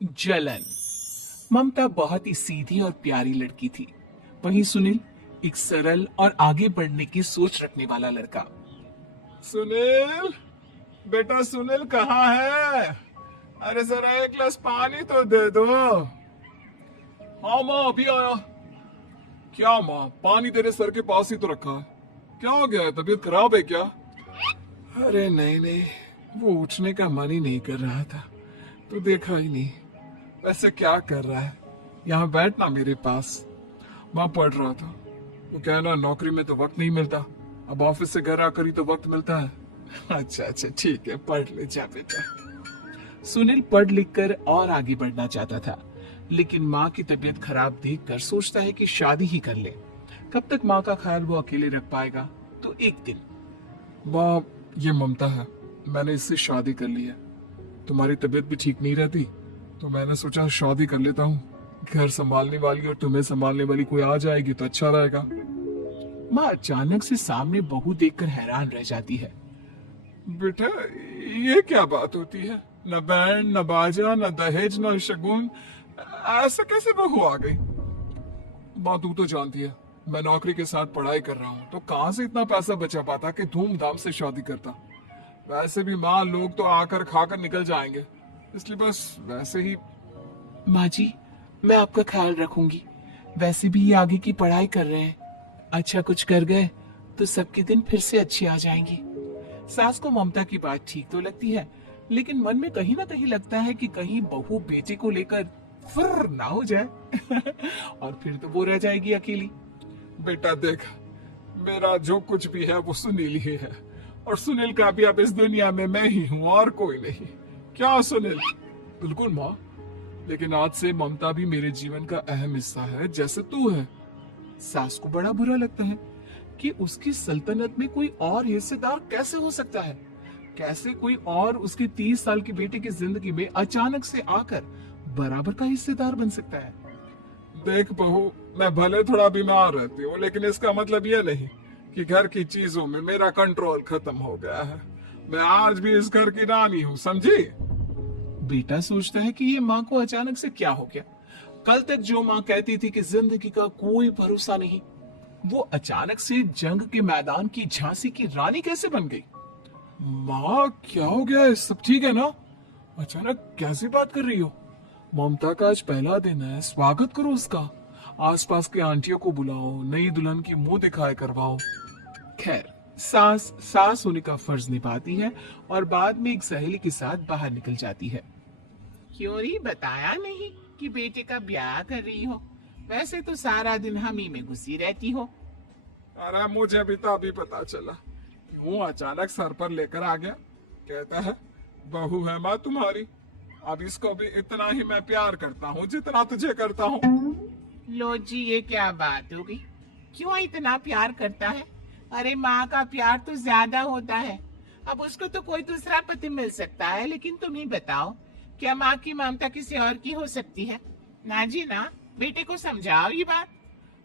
जलन। ममता बहुत ही सीधी और प्यारी लड़की थी। वहीं सुनील एक सरल और आगे बढ़ने की सोच रखने वाला लड़का। सुनील, बेटा सुनील कहाँ है? अरे जरा एक गिलास पानी तो दे दो। हाँ माँ, अभी आया। क्या माँ, पानी तेरे सर के पास ही तो रखा है। क्या हो गया है, तबीयत खराब है क्या? अरे नहीं नहीं, वो उठने का मन ही नहीं कर रहा था तो देखा ही नहीं। वैसे क्या कर रहा है? यहाँ बैठना मेरे पास। माँ पढ़ रहा था। वो कहना नौकरी में तो वक्त नहीं मिलता, अब ऑफिस से घर आकर ही तो वक्त मिलता है। अच्छा अच्छा ठीक है, पढ़ ले जा बेटा। सुनील पढ़ लिख कर और आगे बढ़ना चाहता था, लेकिन माँ की तबीयत खराब देखकर सोचता है कि शादी ही कर ले। कब तक माँ का ख्याल वो अकेले रख पाएगा? तो एक दिन। माँ, ये ममता है, मैंने इससे शादी कर ली है। तुम्हारी तबीयत भी ठीक नहीं रहती तो मैंने सोचा शादी कर लेता हूँ। घर संभालने वाली और तुम्हें संभालने वाली कोई आ जाएगी तो अच्छा रहेगा। माँ अचानक से सामने बहू देखकर हैरान रह जाती है। बेटा, ये क्या बात होती है? न बैंड, न बाजा, न दहेज, न शगुन, ऐसा कैसे बहू आ गई? माँ तू तो जानती है, मैं नौकरी के साथ पढ़ाई कर रहा हूँ तो कहाँ से इतना पैसा बचा पाता कि धूमधाम से शादी करता। वैसे भी माँ, लोग तो आकर खाकर निकल जाएंगे, इसलिए बस वैसे ही। माँ जी, मैं आपका ख्याल रखूंगी। वैसे भी ये आगे की पढ़ाई कर रहे हैं, अच्छा कुछ कर गए तो सबके दिन फिर से अच्छे आ जाएंगे। सास को ममता की बात ठीक तो लगती है, लेकिन मन में कहीं ना कहीं लगता है कि कहीं बहू बेटे को लेकर फिर ना हो जाए और फिर तो वो रह जाएगी अकेली। बेटा देख, मेरा जो कुछ भी है वो सुनील ही है, और सुनील का भी अब इस दुनिया में मैं ही हूँ और कोई नहीं। क्या सुनील? बिल्कुल माँ, लेकिन आज से ममता भी मेरे जीवन का अहम हिस्सा है, जैसे तू है। सास को बड़ा बुरा लगता है कि उसकी सल्तनत में कोई और हिस्सेदार कैसे हो सकता है। कैसे कोई और उसके 30 साल के बेटे की जिंदगी में अचानक से आकर बराबर का हिस्सेदार बन सकता है। देख बहू, मैं भले थोड़ा बीमार रहती हूँ, लेकिन इसका मतलब ये नहीं कि घर की चीजों में मेरा कंट्रोल खत्म हो गया है। मैं आज भी इस घर की रानी हूँ, समझी? बेटा सोचता है कि ये माँ को अचानक से क्या हो गया। कल तक जो माँ कहती थी कि जिंदगी का कोई भरोसा नहीं, वो अचानक से जंग के मैदान की झांसी की रानी कैसे बन गई। माँ क्या हो गया है? सब ठीक है ना? अचानक कैसी बात कर रही हो? ममता का आज पहला दिन है, स्वागत करो उसका। आसपास के आंटियों को बुलाओ, नई दुल्हन की मुंह दिखाए करवाओ। खैर, सास सास होने का फर्ज निभाती है और बाद में एक सहेली के साथ बाहर निकल जाती है। क्यों री बताया नहीं कि बेटे का ब्याह कर रही हो? वैसे तो सारा दिन हम ही में घुसी रहती हो। अरे मुझे भी तो अभी पता चला, यूं अचानक सर पर लेकर आ गया। कहता है बहू है माँ तुम्हारी। अब इसको भी इतना ही मैं प्यार करता हूँ जितना तुझे करता हूँ। लो जी, ये क्या बात हो गई? क्यों इतना प्यार करता है? अरे माँ का प्यार तो ज्यादा होता है। अब उसको तो कोई दूसरा पति मिल सकता है, लेकिन तुम ही बताओ, क्या माँ की ममता किसी और की हो सकती है? ना जी ना, बेटे को समझाओ ये बात।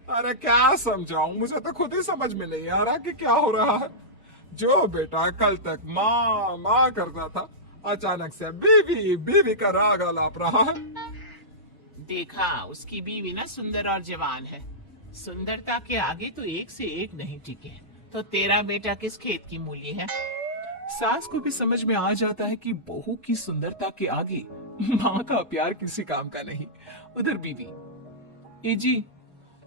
अरे क्या समझाऊं, मुझे तो खुद ही समझ में नहीं आ रहा कि क्या हो रहा है। जो बेटा कल तक माँ माँ करता था, अचानक से बीवी बीवी का राग आलाप रहा है। देखा, उसकी बीवी ना सुंदर और जवान है। सुंदरता के आगे तो एक से एक नहीं टिके। तो तेरा बेटा किस खेत की मूली है? सास को भी समझ में आ जाता है कि बहू की सुंदरता के आगे माँ का प्यार किसी काम का नहीं। उधर बीवी, ए जी,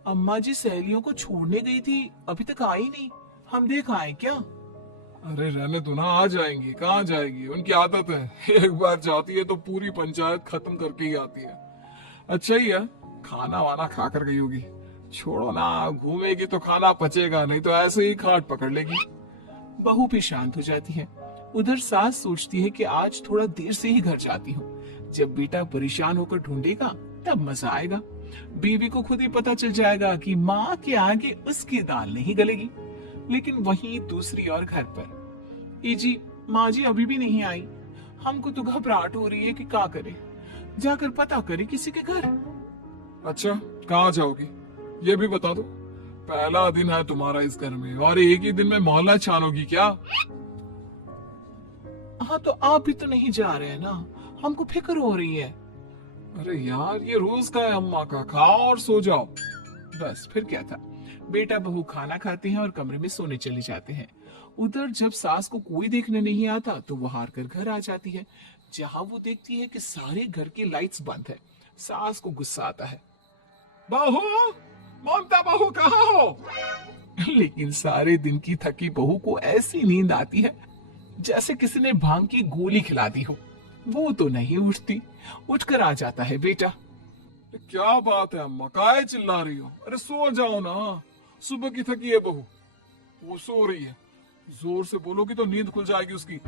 अम्मा जी सहेलियों को छोड़ने गई थी, अभी तक आई नहीं। हम देख आए क्या? अरे रहने दो ना, आ जाएंगी। कहाँ जाएगी, उनकी आदत है। एक बार जाती है तो पूरी पंचायत खत्म करके ही आती है। अच्छा ही है, खाना वाना खा कर गई होगी। छोड़ो ना, घूमेगी तो खाना पचेगा, नहीं तो ऐसे ही खाट पकड़ लेगी। बहू भी शांत हो जाती है। उधर सास सोचती है कि आज थोड़ा देर से ही घर जाती हूँ। जब बेटा परेशान होकर ढूंढेगा तब मजा आएगा। बीवी को खुद ही पता चल जाएगा कि माँ के आगे उसकी दाल नहीं गलेगी। लेकिन वहीं दूसरी ओर घर पर, ए जी, माँ जी अभी भी नहीं आई। हमको तो घबराहट हो रही है कि क्या करे। जाकर पता करे किसी के घर। अच्छा, कहाँ जाओगी ये भी बता दो। पहला दिन है तुम्हारा इस घर में और एक ही दिन में मोहल्ला छानोगी क्या? हाँ तो आप भी तो नहीं जा रहे हैं ना, हमको फिक्र हो रही है। अरे यार, ये रोज का है अम्मा का, खाओ और सो जाओ। बस फिर क्या था, बेटा बहू खाना खाते हैं और कमरे में सोने चले जाते हैं। उधर जब सास को कोई देखने नहीं आता तो वो हार कर घर आ जाती है, जहां वो देखती है कि सारे घर की लाइट्स बंद है। सास को गुस्सा आता है। बहू, ममता बहू कहाँ हो? लेकिन सारे दिन की थकी बहू को ऐसी नींद आती है जैसे किसी ने भांग की गोली खिला दी हो। वो तो नहीं उठती। उठकर आ जाता है बेटा। क्या बात है अम्मा, काहे चिल्ला रही हो? अरे सो जाओ ना, सुबह की थकी है बहू, वो सो रही है। जोर से बोलोगी तो नींद खुल जाएगी उसकी।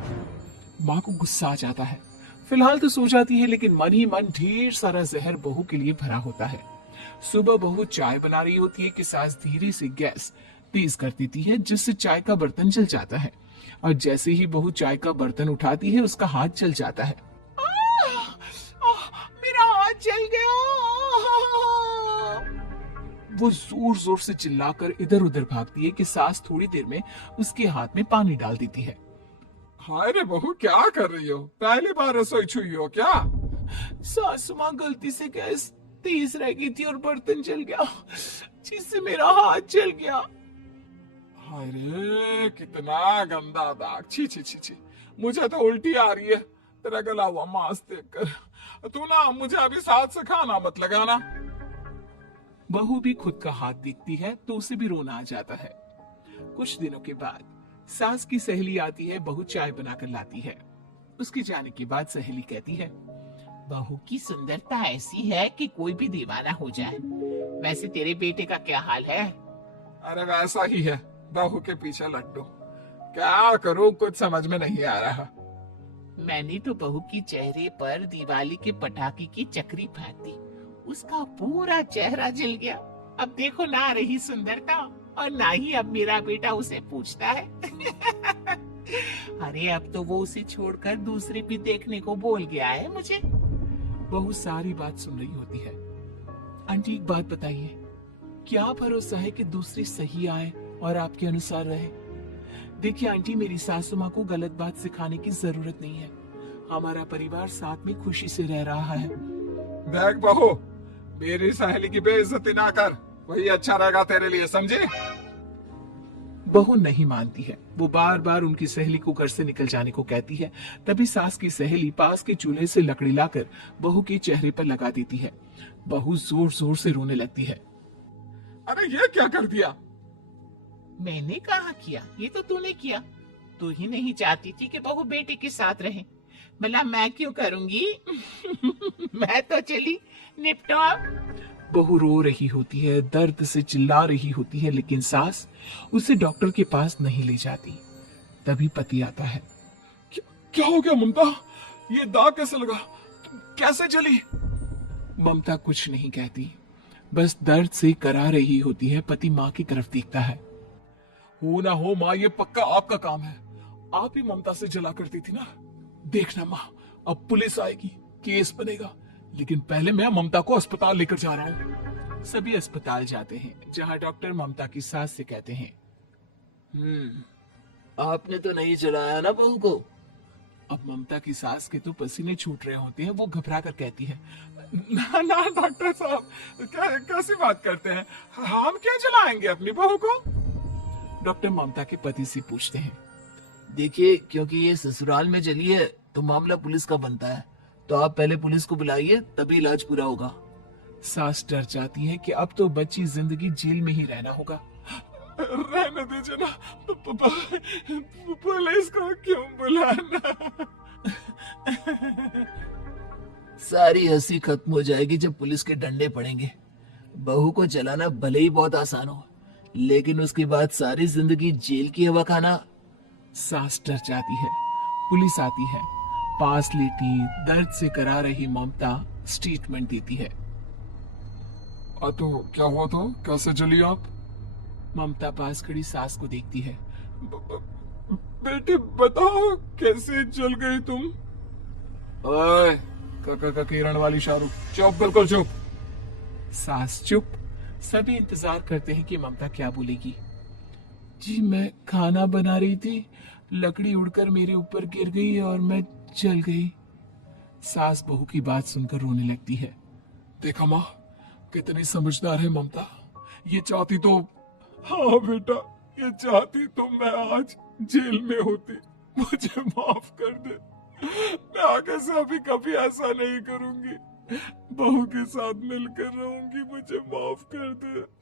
माँ को गुस्सा आ जाता है। फिलहाल तो सो जाती है, लेकिन मन ही मन ढेर सारा जहर बहू के लिए भरा होता है। सुबह बहू चाय बना रही होती है कि सास धीरे से गैस तेज कर देती है, जिससे चाय का बर्तन जल जाता है। और जैसे ही बहू चाय का बर्तन उठाती है, उसका हाथ जल जाता है। मेरा हाथ जल गया। वो जोर जोर से चिल्लाकर इधर उधर भागती है कि सास थोड़ी देर में उसके हाथ में पानी डाल देती है। हाय रे बहू, क्या कर रही हो? पहली बार रसोई छुई हो क्या? सासू माँ गलती से गैस तेज रह गई थी और बर्तन जल गया, जिससे मेरा हाथ जल गया। हाय रे, कितना गंदा दाग। छी छी छी छी, मुझे तो उल्टी आ रही है तेरा गला हुआ मांस देखकर। तू ना मुझे अभी साथ से खाना मत लगाना। बहू भी खुद का हाथ देखती है तो उसे भी रोना आ जाता है। कुछ दिनों के बाद सास की सहेली आती है, बहू चाय बनाकर लाती है। उसके जाने के बाद सहेली कहती है, बहू की सुंदरता ऐसी है कि कोई भी दीवाना हो जाए। वैसे तेरे बेटे का क्या हाल है? अरे वैसा ही है, बहू के पीछे लट्टू। क्या करूं, कुछ समझ में नहीं आ रहा। मैंने तो बहू की चेहरे पर दिवाली के पटाखे की चक्री फेंक दी, उसका पूरा चेहरा जल गया। अब देखो ना रही सुंदरता, और ना ही अब मेरा बेटा उसे पूछता है। अरे अब तो वो उसे छोड़कर दूसरे भी देखने को बोल गया है मुझे। बहू सारी बात सुन रही होती है। आंटी एक बात बताइए, क्या भरोसा है कि दूसरी सही आए और आपके अनुसार रहे? देखिए आंटी, मेरी सासू माँ को गलत बात सिखाने की जरूरत नहीं है। हमारा परिवार साथ में खुशी से रह रहा है। देख बहू, मेरी सहेली की बेइज्जती ना कर, वही अच्छा रहेगा तेरे लिए, समझे? बहू नहीं मानती है। वो बार बार उनकी सहेली को घर से निकल जाने को कहती है। तभी सास की सहेली पास के चूल्हे से लकड़ी लाकर बहू के चेहरे पर लगा देती है। बहू जोर जोर से रोने लगती है। अरे ये क्या कर दिया? मैंने कहा किया, ये तो तूने किया। तू ही नहीं चाहती थी कि बहू बेटे के साथ रहे, भला मैं क्यों करूंगी? मैं तो चली, निपटो अब। बहू रो रही होती है, दर्द से चिल्ला रही होती है, लेकिन सास उसे डॉक्टर के पास नहीं ले जाती। तभी पति आता है। क्या हो गया ममता? ये दाग कैसे लगा? कैसे जली? ममता कुछ नहीं कहती, बस दर्द से करा रही होती है। पति माँ की तरफ देखता है। हो ना हो माँ, ये पक्का आपका काम है। आप ही ममता से जला करती थी ना। देखना माँ, अब पुलिस आएगी, केस बनेगा, लेकिन पहले मैं ममता को अस्पताल लेकर जा रहा हूँ। सभी अस्पताल जाते हैं, जहाँ डॉक्टर ममता की सास से कहते हैं, आपने तो नहीं जलाया ना बहू को? अब ममता की सास के तो पसीने छूट रहे होते हैं। वो घबरा कर कहती है, ना ना डॉक्टर साहब, कैसी बात करते हैं? हम क्या जलाएंगे अपनी बहू को? डॉक्टर ममता के पति से पूछते हैं, देखिए, क्योंकि ये ससुराल में जली है तो मामला पुलिस का बनता है, तो आप पहले पुलिस को बुलाइए, तभी इलाज पूरा होगा। सास डर जाती है कि अब तो बच्ची जिंदगी जेल में ही रहना होगा। रहने दीजिए ना, पुलिस को क्यों बुलाना? सारी हंसी खत्म हो जाएगी जब पुलिस के डंडे पड़ेंगे। बहू को जलाना भले ही बहुत आसान हो, लेकिन उसके बाद सारी जिंदगी जेल की हवा खाना। सास डर जाती है। पुलिस आती है। पास लेटी दर्द से करा रही ममता स्टेटमेंट देती है। तो क्या हुआ था? कैसे जली आप? ममता पास खड़ी सास को देखती है। बेटे बताओ, कैसे जल गई तुम? ओए, का किरण वाली शाहरुख, चुप, बिल्कुल चुप। सास चुप। सभी इंतजार करते हैं कि ममता क्या बोलेगी। जी मैं खाना बना रही थी, लकड़ी उड़कर मेरे ऊपर गिर गई और मैं जल गई। सास बहू की बात सुनकर रोने लगती है। देखा माँ, कितनी समझदार है ममता। ये चाहती तो, हाँ बेटा, ये चाहती तो मैं आज जेल में होती। मुझे माफ कर दे। मैं आगे से अभी कभी ऐसा नहीं करूंगी। बहू के साथ मिलकर रहूंगी। मुझे माफ कर दे।